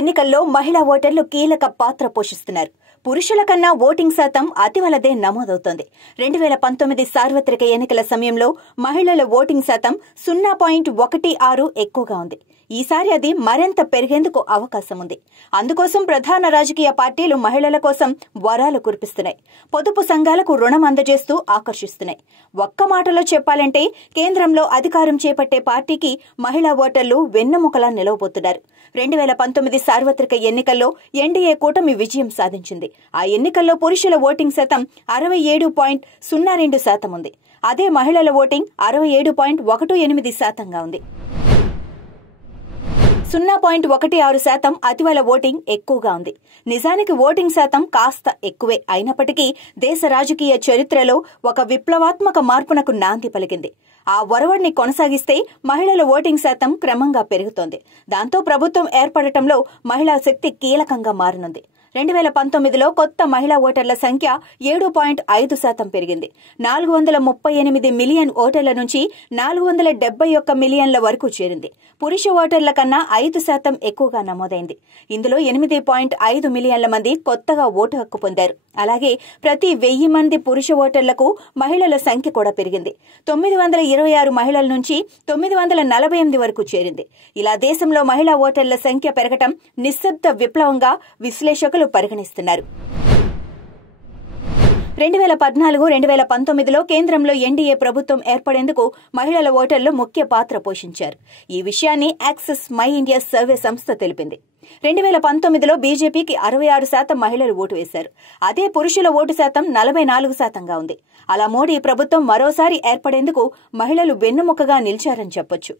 ఎన్నికల్లో మహిళా ఓటర్లు కీలక పాత్ర పోషిస్తున్నారు. పురుషుల కన్నా ఓటింగ్ శాతం అతివలదే నమోదవుతోంది. 2019 సార్వత్రిక ఎన్నికల సమయంలో మహిళల ఓటింగ్ శాతం 0.16 ఎక్కువగా ఉంది. ఈసారి అది మరింత పెరిగేందుకు అవకాశం ఉంది. అందుకోసం ప్రధాన రాజకీయ పార్టీలు మహిళల కోసం వరాలు కురిపిస్తున్నాయి. పొదుపు సంఘాలకు రుణం అందజేస్తూ ఆకర్షిస్తున్నాయి. ఒక్క మాటలో చెప్పాలంటే కేంద్రంలో అధికారం చేపట్టే పార్టీకి మహిళా ఓటర్లు వెన్నెముకలా నిలవబోతున్నారు. 2019 సార్వత్రిక ఎన్నికల్లో ఎన్డీఏ కూటమి విజయం సాధించింది. ఆ ఎన్నికల్లో పురుషుల ఓటింగ్ శాతం 67.02% ఉంది. అదే మహిళల ఓటింగ్ 67.18% ఉంది. 0.16% అతివల ఓటింగ్ ఎక్కువగా ఉంది. నిజానికి ఓటింగ్ శాతం కాస్త ఎక్కువే అయినప్పటికీ దేశ రాజకీయ చరిత్రలో ఒక విప్లవాత్మక మార్పునకు నాంది పలికింది. ఆ ఒరవడిని కొనసాగిస్తే మహిళల ఓటింగ్ శాతం క్రమంగా పెరుగుతోంది. దాంతో ప్రభుత్వం ఏర్పడటంలో మహిళా శక్తి కీలకంగా మారనుంది. 2019లో కొత్త మహిళా ఓటర్ల సంఖ్య 7.5% పెరిగింది. 438 మిలియన్ ఓటర్ల నుంచి 471 మిలియన్ల వరకు చేరింది. పురుష ఓటర్ల కన్నా 5% ఎక్కువగా నమోదైంది. ఇందులో 8.5 మిలియన్ల మంది కొత్తగా ఓటు హక్కు పొందారు. అలాగే ప్రతి 1000 మంది పురుష ఓటర్లకు మహిళల సంఖ్య కూడా పెరిగింది. 926 మహిళల నుంచి 948 వరకు చేరింది. ఇలా దేశంలో మహిళా ఓటర్ల సంఖ్య పెరగటం నిశ్శబ్ద విప్లవంగా విశ్లేషకులు పరిగణిస్తున్నారు. 2014-2019లో కేంద్రంలో ఎన్డీఏ ప్రభుత్వం ఏర్పడేందుకు మహిళల ఓటర్లు ముఖ్య పాత్ర పోషించారు. ఈ విషయాన్ని యాక్సెస్ మై ఇండియా సర్వే సంస్థ తెలిపింది. 2019లో బీజేపీకి 66% మహిళలు ఓటు వేశారు. అదే పురుషుల ఓటు శాతం 44%గా ఉంది. అలా మోడీ ప్రభుత్వం మరోసారి ఏర్పడేందుకు మహిళలు వెన్నుముకగా నిలిచారని చెప్పొచ్చు.